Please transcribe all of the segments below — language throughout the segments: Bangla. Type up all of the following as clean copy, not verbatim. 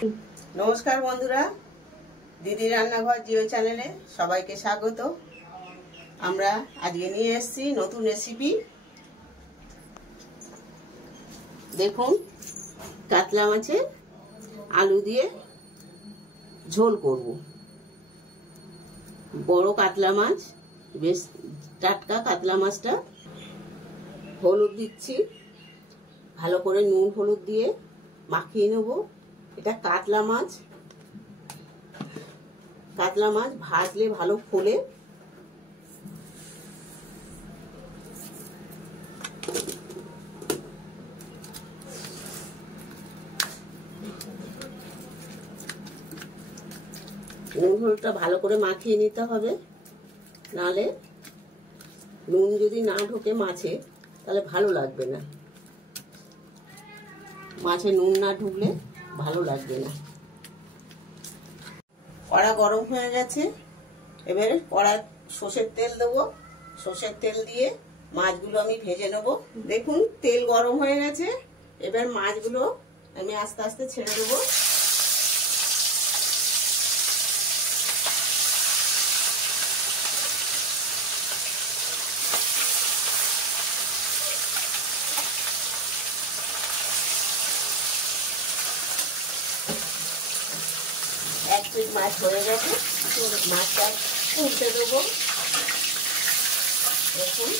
নমস্কার বন্ধুরা, দিদি রান্নাঘর জিও চ্যানেলে সবাইকে স্বাগত। আমরা আজকে নিয়ে এসেছি নতুন রেসিপি। দেখুন, কাতলা মাছের আলু দিয়ে ঝোল করব। বড় কাতলা মাছ, বেশ টাটকা কাতলা মাছটা। হলুদ দিচ্ছি, ভালো করে নুন হলুদ দিয়ে মাখিয়ে নেব। এটা কাতলা মাছ, কাতলা মাছ ভাজলে ভালো ফোলে। নুন হলুদটা ভালো করে মাখিয়ে নিতে হবে, নালে নুন যদি না ঢোকে মাছে তাহলে ভালো লাগবে না। মাছে নুন না ঢুকলে ভালো লাগবে না। কড়া গরম হয়ে গেছে, এবারে কড়া সর্ষের তেল দেবো। সর্ষের তেল দিয়ে মাছগুলো আমি ভেজে নেব। দেখুন, তেল গরম হয়ে গেছে, এবার মাছগুলো আমি আস্তে আস্তে ছেড়ে দেবো। এক পিস মাছ হয়ে গেছে, মাছটা উল্টে দেবো। দেখুন,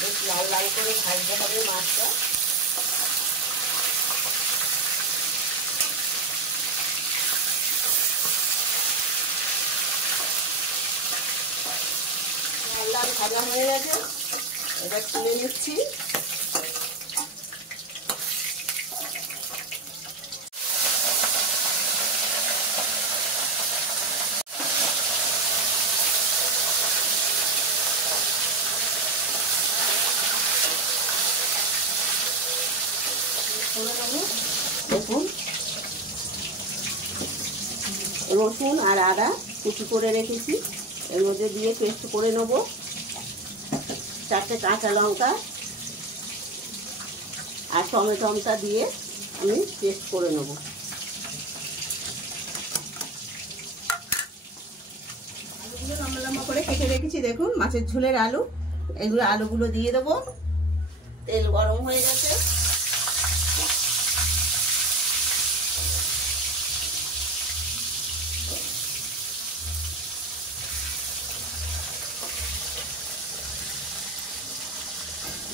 বেশ লাল লাল করে ভাজতে হবে মাছটা। লাল লাল ভাজা হয়ে গেছে, এবার তুলে নিচ্ছি। দেখুন, রসুন আর আদা কুচি করে রেখেছি, এর মধ্যে দিয়ে পেস্ট করে নেব। 4টে কাঁচা লঙ্কা আর টমেটোটা দিয়ে আমি পেস্ট করে নেব। আলুগুলো লম্বা লম্বা করে কেটে রেখেছি। দেখুন, মাছের ঝোলের আলু, এগুলো আলুগুলো দিয়ে দেবো। তেল গরম হয়ে গেছে,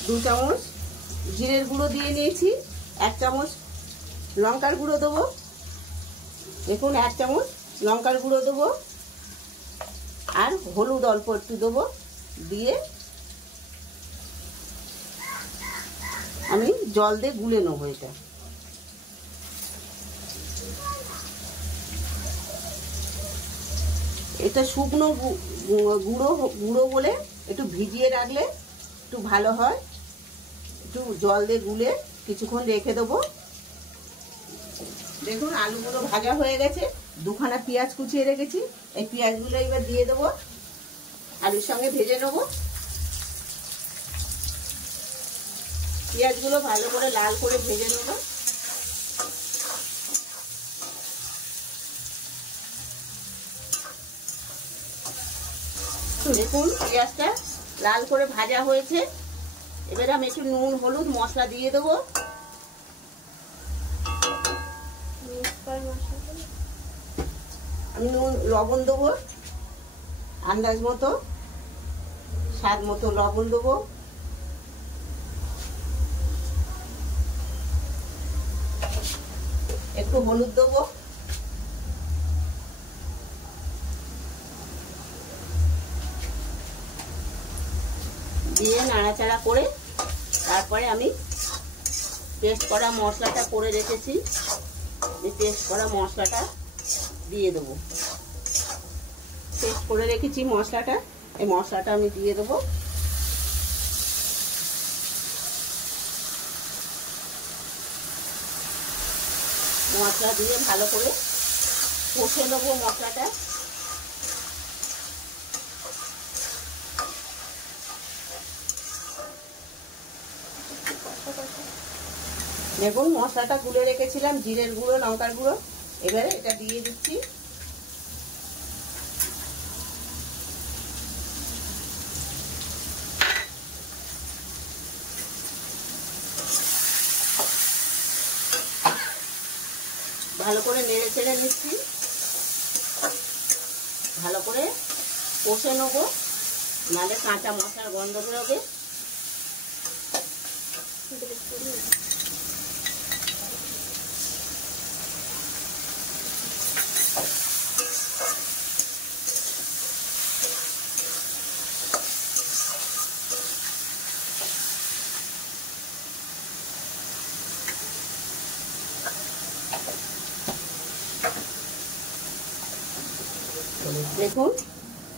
দু চামচ জিরের গুঁড়ো দিয়ে নিয়েছি, 1 চামচ লঙ্কার গুঁড়ো দেবো। দেখুন, 1 চামচ লঙ্কার গুঁড়ো দেবো, আর হলুদ অল্প একটু দেবো। দিয়ে আমি জল দিয়ে গুলে নেবো। এটা শুকনো গুঁড়ো বলে একটু ভিজিয়ে রাখলে একটু ভালো হয়। একটু জল দিয়ে গুলে কিছুক্ষণ রেখে দেবো। দেখুন, আলুগুলো ভাজা হয়ে গেছে, 2খানা পেঁয়াজ কুচিয়ে রেখেছি, এই পেঁয়াজগুলো এবার দিয়ে দেবো, আলুর সঙ্গে ভেজে নেবো। পেঁয়াজগুলো ভালো করে লাল করে ভেজে নেবো। দেখুন, পেঁয়াজটা লাল করে ভাজা হয়েছে, এবারে আমি একটু নুন হলুদ মশলা দিয়ে দেবো। আমি লবণ দেবো আন্দাজ মতো, স্বাদ মতো লবণ দেবো। একটু হলুদ দেবো। দিয়ে নাড়াচাড়া করে তারপরে আমি পেস্ট করা মশলাটা করে রেখেছি, এই পেস্ট করা মশলাটা দিয়ে দেবো। পেস্ট করে রেখেছি মশলাটা, এই মশলাটা আমি দিয়ে দেবো। মশলা দিয়ে ভালো করে কষে নেবো মশলাটা। দেখুন মশলাটা গুলে রেখেছিলাম, জিরের গুঁড়ো লঙ্কার গুঁড়ো এবারে এটা দিয়ে দিচ্ছি। ভালো করে নেড়ে চেড়ে নিচ্ছি, ভালো করে কষে নেবো, নাহলে কাঁচা মশলার গন্ধ বেরোবে। দেখুন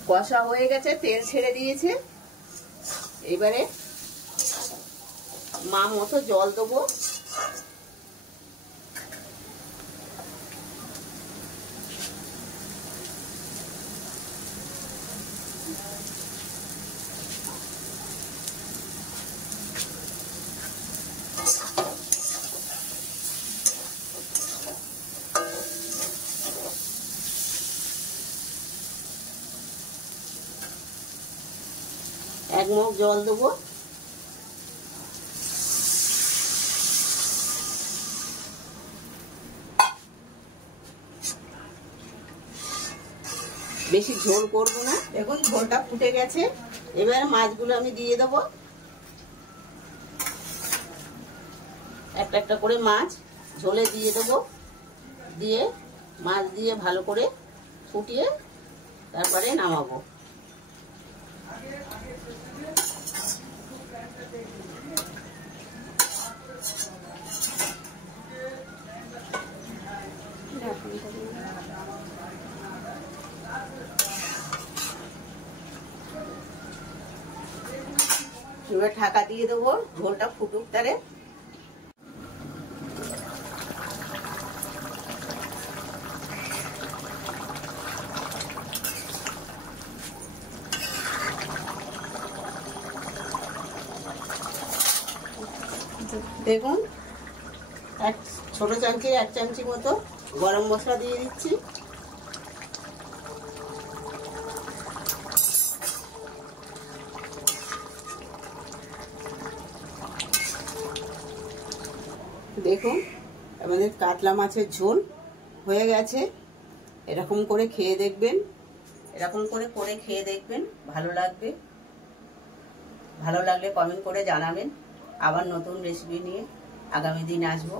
কষা হয়ে গেছে, তেল ছেড়ে দিয়েছে। এবারে মা মতো জল দেবো। এক মগ জল দেবো। বেশি ঝোল করব না। দেখুন ঝোলটা ফুটে গেছে। এবারে মাছগুলো আমি দিয়ে দেবো। একটা একটা করে মাছ ঝোলে দিয়ে দেবো। দিয়ে মাছ দিয়ে ভালো করে ফুটিয়ে তারপরে নামাবো। এবার ঢাকা দিয়ে দেবো, ঝোলটা ফুটুক তারে। দেখুন এক ছোট চামচে 1 চামচি মতো গরম মশলা দিয়ে দিচ্ছি। দেখুন আমাদের কাতলা মাছের ঝোল হয়ে গেছে। এরকম করে খেয়ে দেখবেন, এরকম করে খেয়ে দেখবেন, ভালো লাগবে। ভালো লাগলে কমেন্ট করে জানাবেন। আবার নতুন রেসিপি নিয়ে আগামী দিন আসবো।